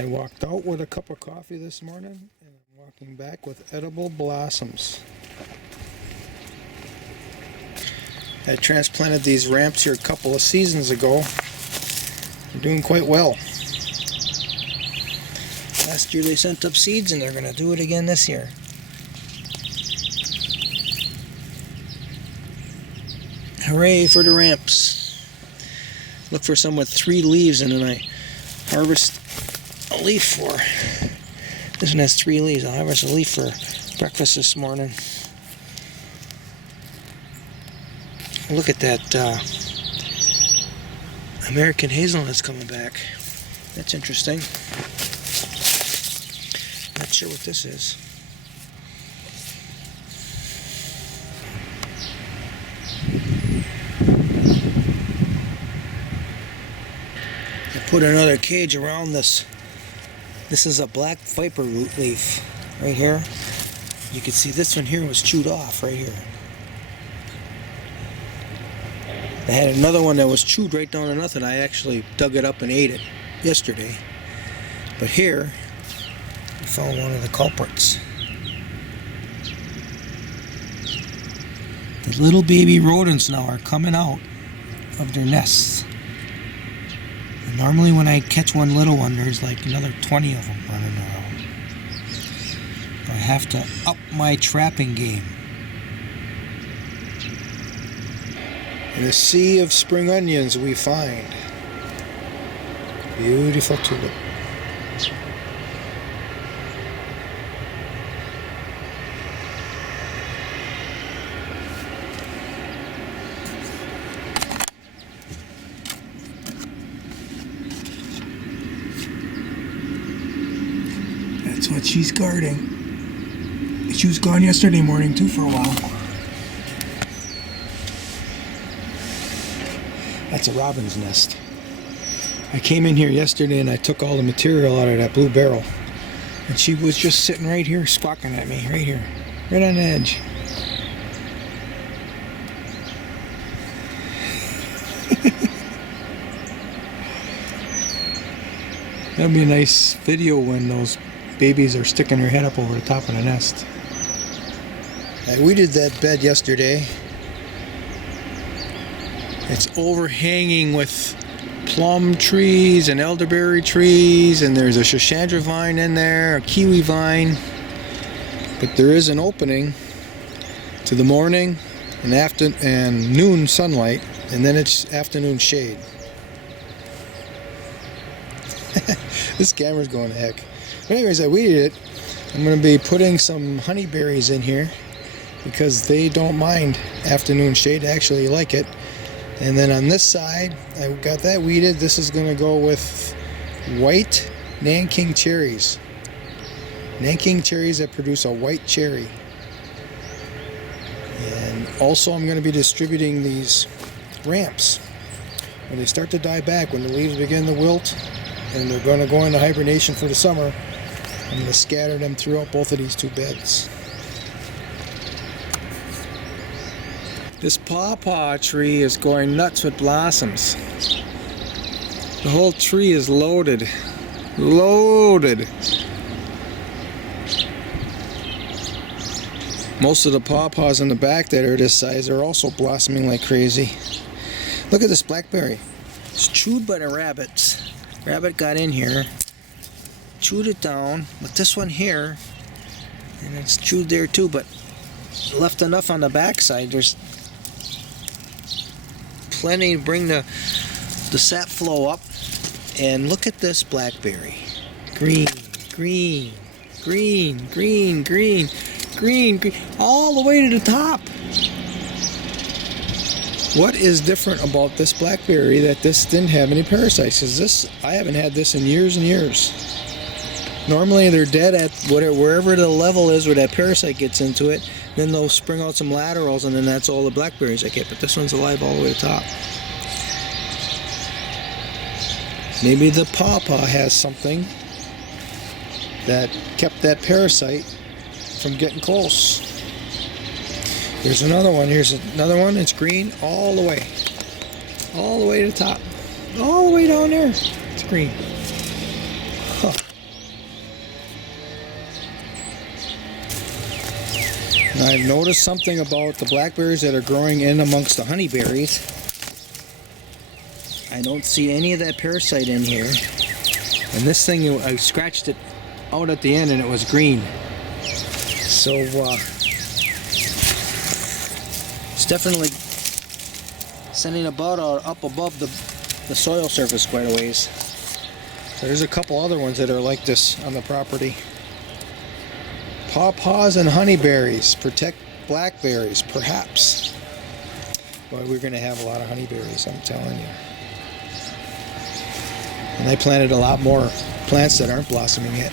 I walked out with a cup of coffee this morning, and I'm walking back with edible blossoms. I transplanted these ramps here a couple of seasons ago. They're doing quite well. Last year they sent up seeds, and they're going to do it again this year. Hooray for the ramps. Look for some with 3 leaves, and then I harvest a leaf for. This one has 3 leaves. I'll harvest a leaf for breakfast this morning. Look at that American hazelnut's coming back. That's interesting. Not sure what this is. I put another cage around this. This is a black viper root leaf right here. You can see this one here was chewed off right here. I had another one that was chewed right down to nothing. I actually dug it up and ate it yesterday. But here, we found one of the culprits. The little baby rodents now are coming out of their nests. And normally when I catch one little one, there's like another 20 of them running around. I have to up my trapping game. In a sea of spring onions we find beautiful tulip. That's what she's guarding. She was gone yesterday morning too for a while. That's a robin's nest. I came in here yesterday and I took all the material out of that blue barrel. And she was just sitting right here squawking at me, right here. Right on the edge. That'd be a nice video when those babies are sticking their head up over the top of the nest. I weeded that bed yesterday. It's overhanging with plum trees and elderberry trees, and there's a Shashandra vine in there, a kiwi vine. But there is an opening to the morning and noon sunlight, and then it's afternoon shade. This camera's going to heck. But anyways, I weeded it. I'm going to be putting some honeyberries in here because they don't mind afternoon shade. They actually like it. And then on this side, I got that weeded. This is going to go with white Nanking cherries. Nanking cherries that produce a white cherry. And also I'm going to be distributing these ramps. When they start to die back, when the leaves begin to wilt, and they're going to go into hibernation for the summer, I'm going to scatter them throughout both of these 2 beds. This pawpaw tree is going nuts with blossoms. The whole tree is loaded. Loaded. Most of the pawpaws in the back that are this size are also blossoming like crazy. Look at this blackberry. It's chewed by the rabbits. Rabbit got in here, chewed it down, but this one here, and it's chewed there too, but left enough on the back side. There's plenty to bring the sap flow up. And look at this blackberry. Green, green, green, green, green, green, green, all the way to the top. What is different about this blackberry that this didn't have any parasites? Is this, I haven't had this in years and years. Normally they're dead at wherever the level is where that parasite gets into it. Then they'll spring out some laterals, and then that's all the blackberries I get. But this one's alive all the way to the top. Maybe the pawpaw has something that kept that parasite from getting close. Here's another one. Here's another one. It's green all the way. All the way to the top. All the way down there. It's green. Huh. And I've noticed something about the blackberries that are growing in amongst the honeyberries. I don't see any of that parasite in here. And this thing, I scratched it out at the end and it was green. So it's definitely sending a bud out up above the soil surface quite a ways. So there's a couple other ones that are like this on the property. Pawpaws and honeyberries protect blackberries, perhaps. But we're going to have a lot of honeyberries, I'm telling you. And I planted a lot more plants that aren't blossoming yet.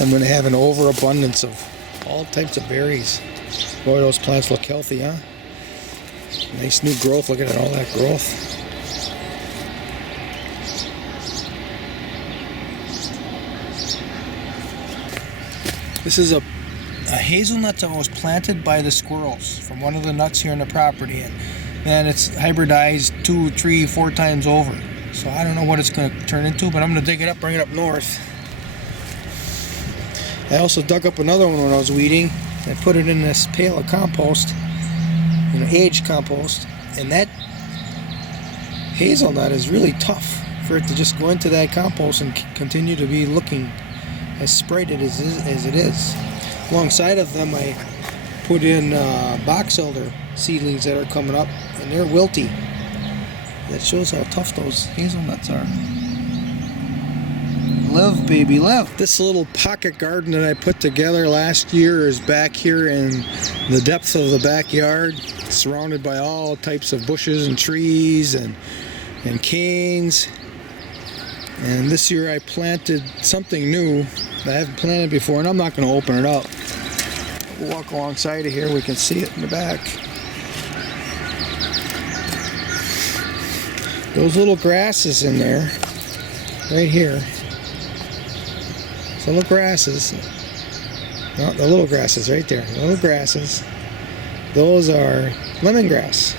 I'm going to have an overabundance of all types of berries. Boy, those plants look healthy, huh? Nice new growth. Look at all that growth. This is a hazelnut that was planted by the squirrels from one of the nuts here on the property. And man, it's hybridized 2, 3, 4 times over. So I don't know what it's going to turn into, but I'm going to dig it up, bring it up north. I also dug up another one when I was weeding. I put it in this pail of compost, aged compost, and that hazelnut is really tough for it to just go into that compost and continue to be looking as sprighted as it is. Alongside of them, I put in box elder seedlings that are coming up, and they're wilty. That shows how tough those hazelnuts are. Live, baby, live. This little pocket garden that I put together last year is back here in the depths of the backyard, surrounded by all types of bushes and trees and canes. And this year I planted something new that I haven't planted before, and I'm not going to open it up. We'll walk alongside of here, we can see it in the back. Those little grasses in there, right here. So little grasses. No, the little grasses right there. The little grasses. Those are lemongrass.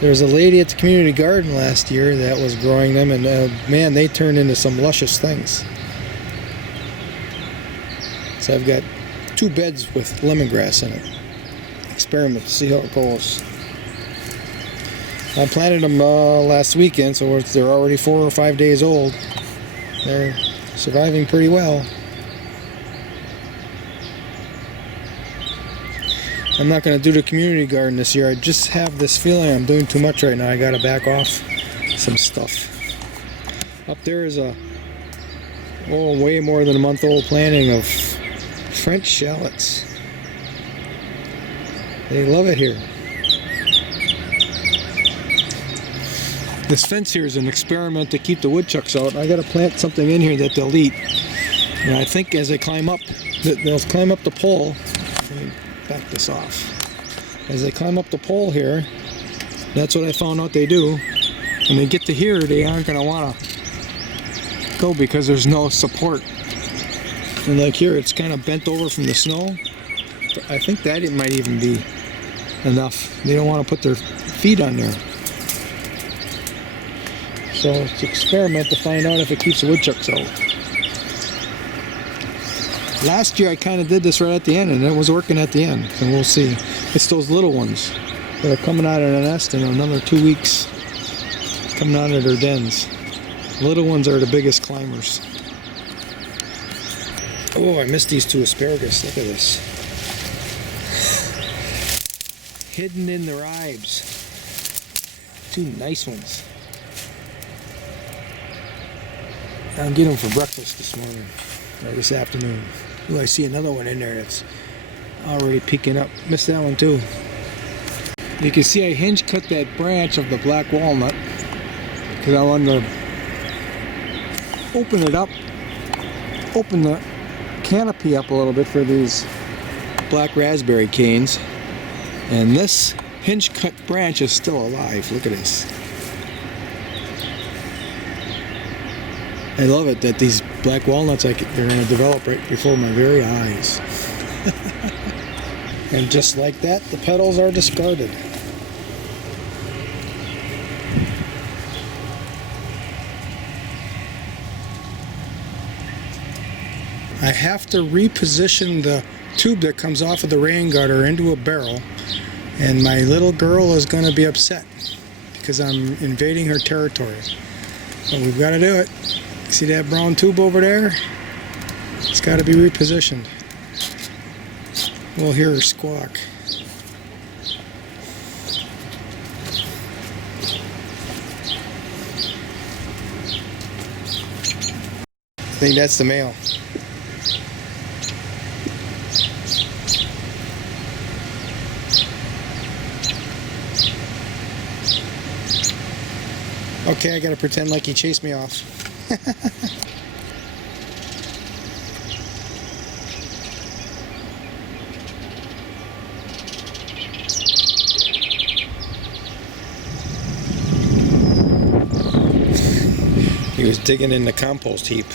There was a lady at the community garden last year that was growing them, and man, they turned into some luscious things. So I've got 2 beds with lemongrass in it. Experiment to see how it goes. I planted them last weekend, so they're already 4 or 5 days old. They're surviving pretty well. I'm not going to do the community garden this year. I just have this feeling I'm doing too much right now. I got to back off some stuff. Up there is a way more than a month old planting of French shallots. They love it here. This fence here is an experiment to keep the woodchucks out. I got to plant something in here that they'll eat. And I think as they climb up, they'll climb up the pole. Let me back this off. As they climb up the pole here, that's what I found out they do. When they get to here, they aren't going to want to go because there's no support. And like here, it's kind of bent over from the snow. I think that it might even be enough. They don't want to put their feet on there. So it's an experiment to find out if it keeps the woodchucks out. Last year I kind of did this right at the end, and it was working at the end. And we'll see. It's those little ones that are coming out of the nest in another 2 weeks. Coming out of their dens. Little ones are the biggest climbers. Oh, I missed these 2 asparagus. Look at this. Hidden in the ribes. 2 nice ones. I'll get them for breakfast this morning, or this afternoon. Ooh, I see another one in there that's already peeking up. Missed that one too. You can see I hinge cut that branch of the black walnut because I wanted to open it up, open the canopy up a little bit for these black raspberry canes. And this hinge cut branch is still alive. Look at this. I love it that these black walnuts, they're going to develop right before my very eyes. And just like that, the petals are discarded. I have to reposition the tube that comes off of the rain gutter into a barrel, and my little girl is going to be upset because I'm invading her territory. But we've got to do it. See that brown tube over there? It's got to be repositioned. We'll hear her squawk. I think that's the male. Okay, I gotta pretend like he chased me off. He was digging in the compost heap.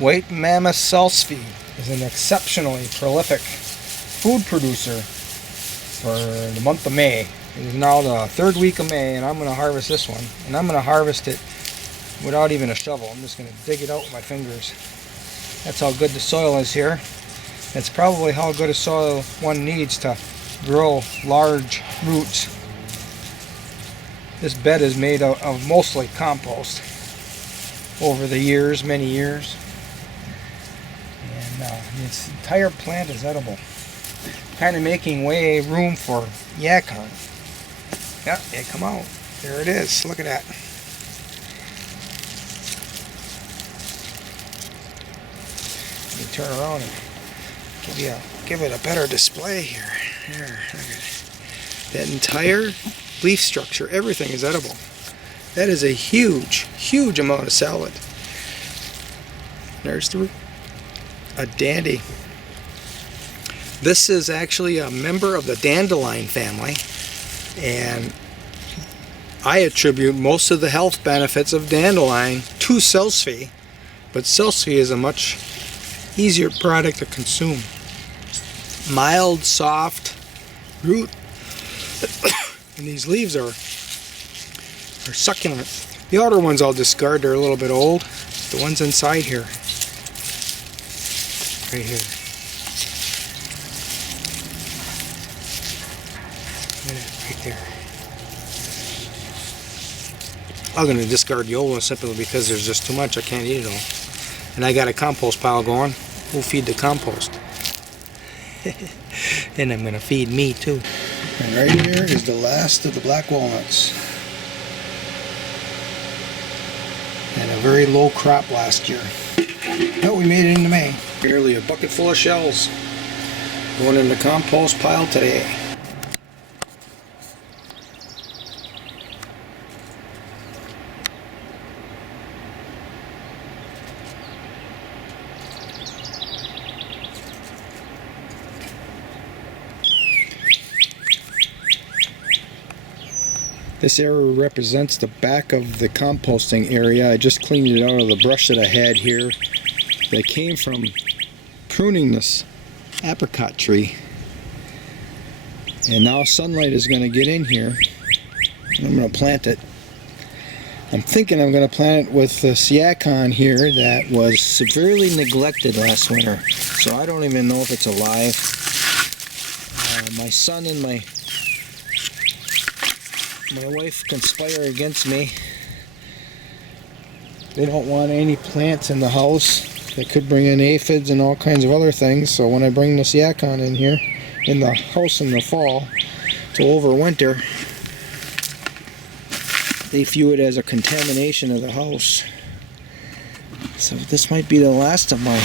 White mammoth salsify is an exceptionally prolific food producer for the month of May. It is now the third week of May, and I'm going to harvest this one. And I'm going to harvest it without even a shovel. I'm just going to dig it out with my fingers. That's how good the soil is here. That's probably how good a soil one needs to grow large roots. This bed is made out of mostly compost over the years, many years. This entire plant is edible. Kind of making room for yacon. Yeah, they come out. There it is. Look at that. Let me turn around and give it a better display here. Here, look at it. That entire leaf structure, everything is edible. That is a huge, huge amount of salad. There's the root. A dandy. This is actually a member of the dandelion family, and I attribute most of the health benefits of dandelion to salsify, but salsify is a much easier product to consume. Mild, soft root, and these leaves are succulent. The outer ones I'll discard, they're a little bit old. The ones inside here, right here. Right there. I'm going to discard the old one simply because there's just too much. I can't eat it all. And I got a compost pile going. We'll feed the compost. And I'm going to feed me too. And right here is the last of the black walnuts. And a very low crop last year. But we made it into May. Nearly a bucket full of shells going in the compost pile today. This area represents the back of the composting area. I just cleaned it out of the brush that I had here. That came from pruning this apricot tree. And now sunlight is going to get in here. And I'm going to plant it. I'm thinking I'm going to plant it with this yacon here that was severely neglected last winter. So I don't even know if it's alive. My son and my wife conspire against me. They don't want any plants in the house that could bring in aphids and all kinds of other things. So when I bring this yacon in here in the house in the fall to overwinter, they view it as a contamination of the house. So this might be the last of my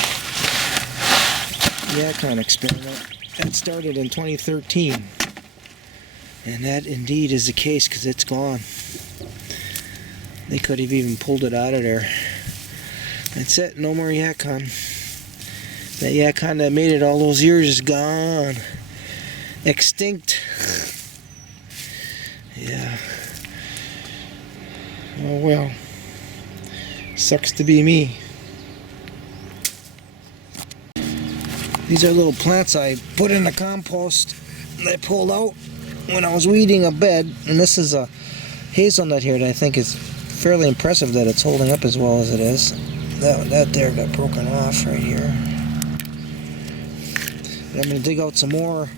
yacon experiment. That started in 2013. And that indeed is the case, because it's gone. They could have even pulled it out of there. That's it, no more yacon. that kind of made it all those years is gone. Extinct. Yeah. Oh well. Sucks to be me. These are little plants I put in the compost that I pulled out when I was weeding a bed. And this is a hazelnut here that I think is fairly impressive that it's holding up as well as it is. That there got broken off right here. And I'm going to dig out some more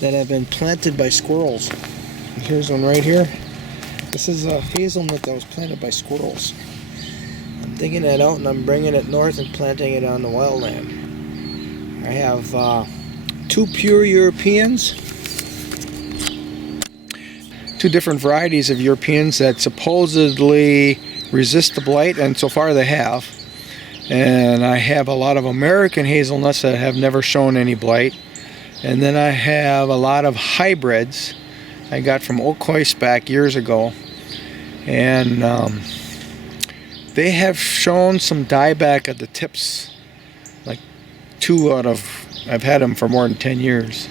that have been planted by squirrels. And here's one right here. This is a hazelnut that was planted by squirrels. I'm digging that out and I'm bringing it north and planting it on the wildland. I have 2 pure Europeans, 2 different varieties of Europeans that supposedly resist the blight, and so far they have. And I have a lot of American hazelnuts that have never shown any blight. And then I have a lot of hybrids I got from Oakhoist back years ago. And they have shown some dieback at the tips. Like 2 out of, I've had them for more than 10 years.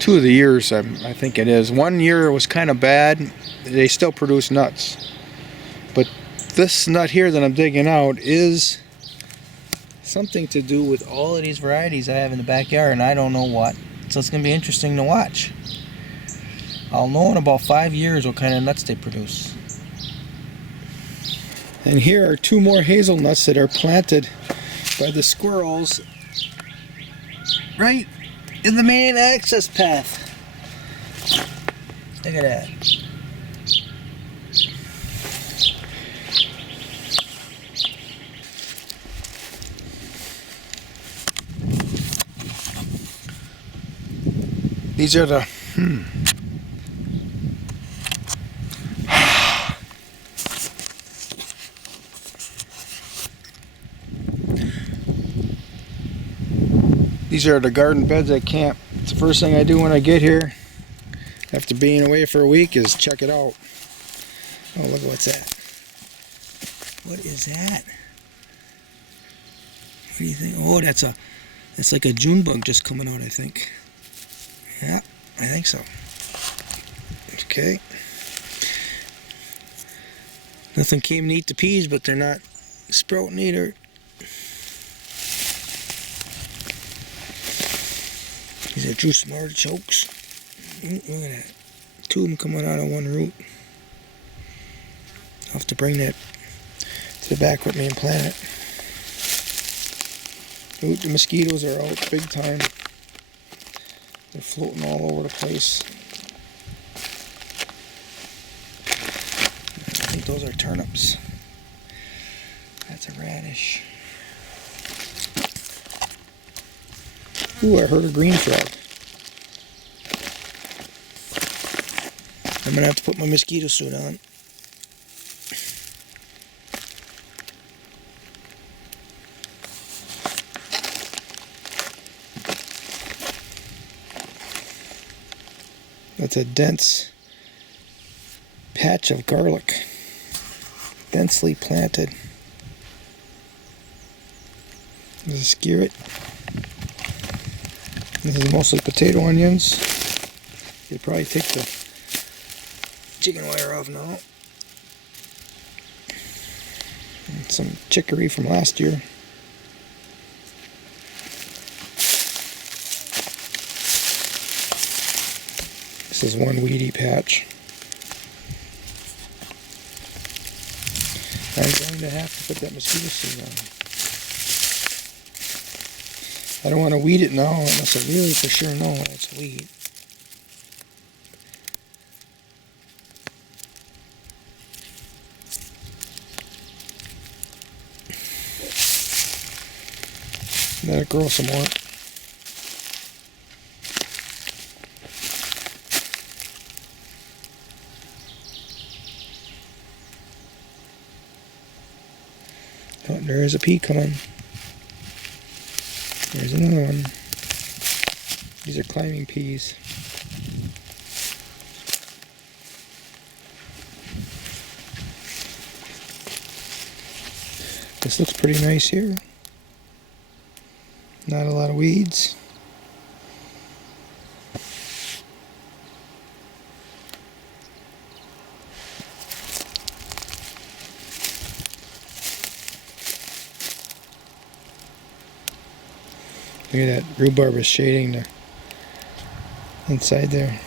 2 of the years, I think it is. 1 year was kind of bad. They still produce nuts. But this nut here that I'm digging out is something to do with all of these varieties I have in the backyard, and I don't know what. So it's going to be interesting to watch. I'll know in about 5 years what kind of nuts they produce. And here are 2 more hazelnuts that are planted by the squirrels right in the main access path. Look at that. These are the These are the garden beds at camp. It's the first thing I do when I get here after being away for a week is check it out. Oh, look at what's that. What is that? What do you think? Oh, that's like a June bug just coming out, I think. Yeah, I think so. Okay. Nothing came to eat the peas, but they're not sprouting either. These are true some artichokes. Look at that. 2 of them coming out of 1 root. I'll have to bring that to the back with me and plant it. Ooh, the mosquitoes are out big time. They're floating all over the place. I think those are turnips. That's a radish. Ooh, I heard a green frog. I'm gonna have to put my mosquito suit on. That's a dense patch of garlic, densely planted. There's a skirret. This is mostly potato onions. You probably take the chicken wire off now. And some chicory from last year. This is one weedy patch. I'm going to have to put that mosquito suit on. I don't want to weed it now unless I really for sure know it's weed. Let it grow some more. Oh, there is a pea coming. There's another one. These are climbing peas. This looks pretty nice here. Not a lot of weeds. Look at that, rhubarb is shading the inside there.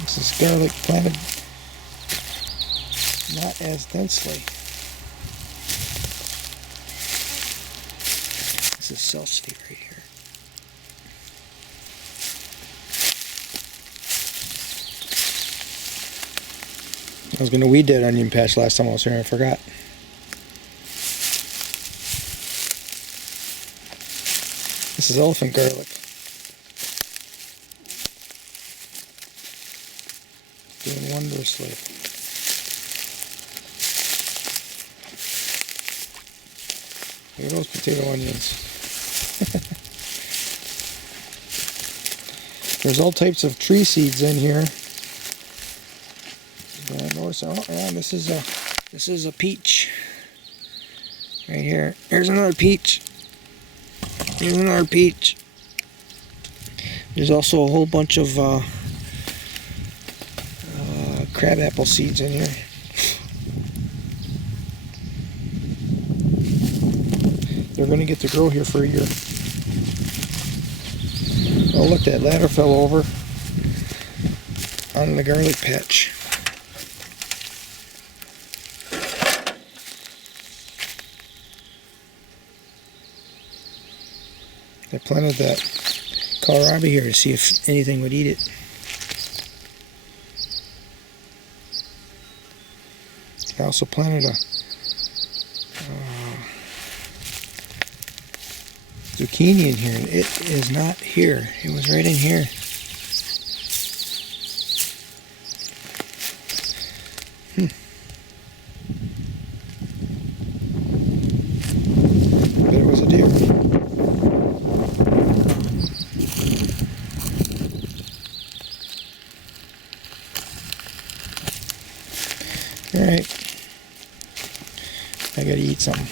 This is garlic planted not as densely. This is self-seed right here. I was going to weed that onion patch last time I was here and I forgot. This is elephant garlic. Doing wondrously. Look at those potato onions. There's all types of tree seeds in here. Oh yeah, this is a peach right here. Here's another peach. Here's another peach. There's also a whole bunch of crabapple seeds in here. They're going to get to grow here for a year. Oh look, that ladder fell over on the garlic patch. I planted that kohlrabi here to see if anything would eat it. I also planted a zucchini in here, and it is not here. It was right in here. But it was a deer. Alright, I gotta eat something.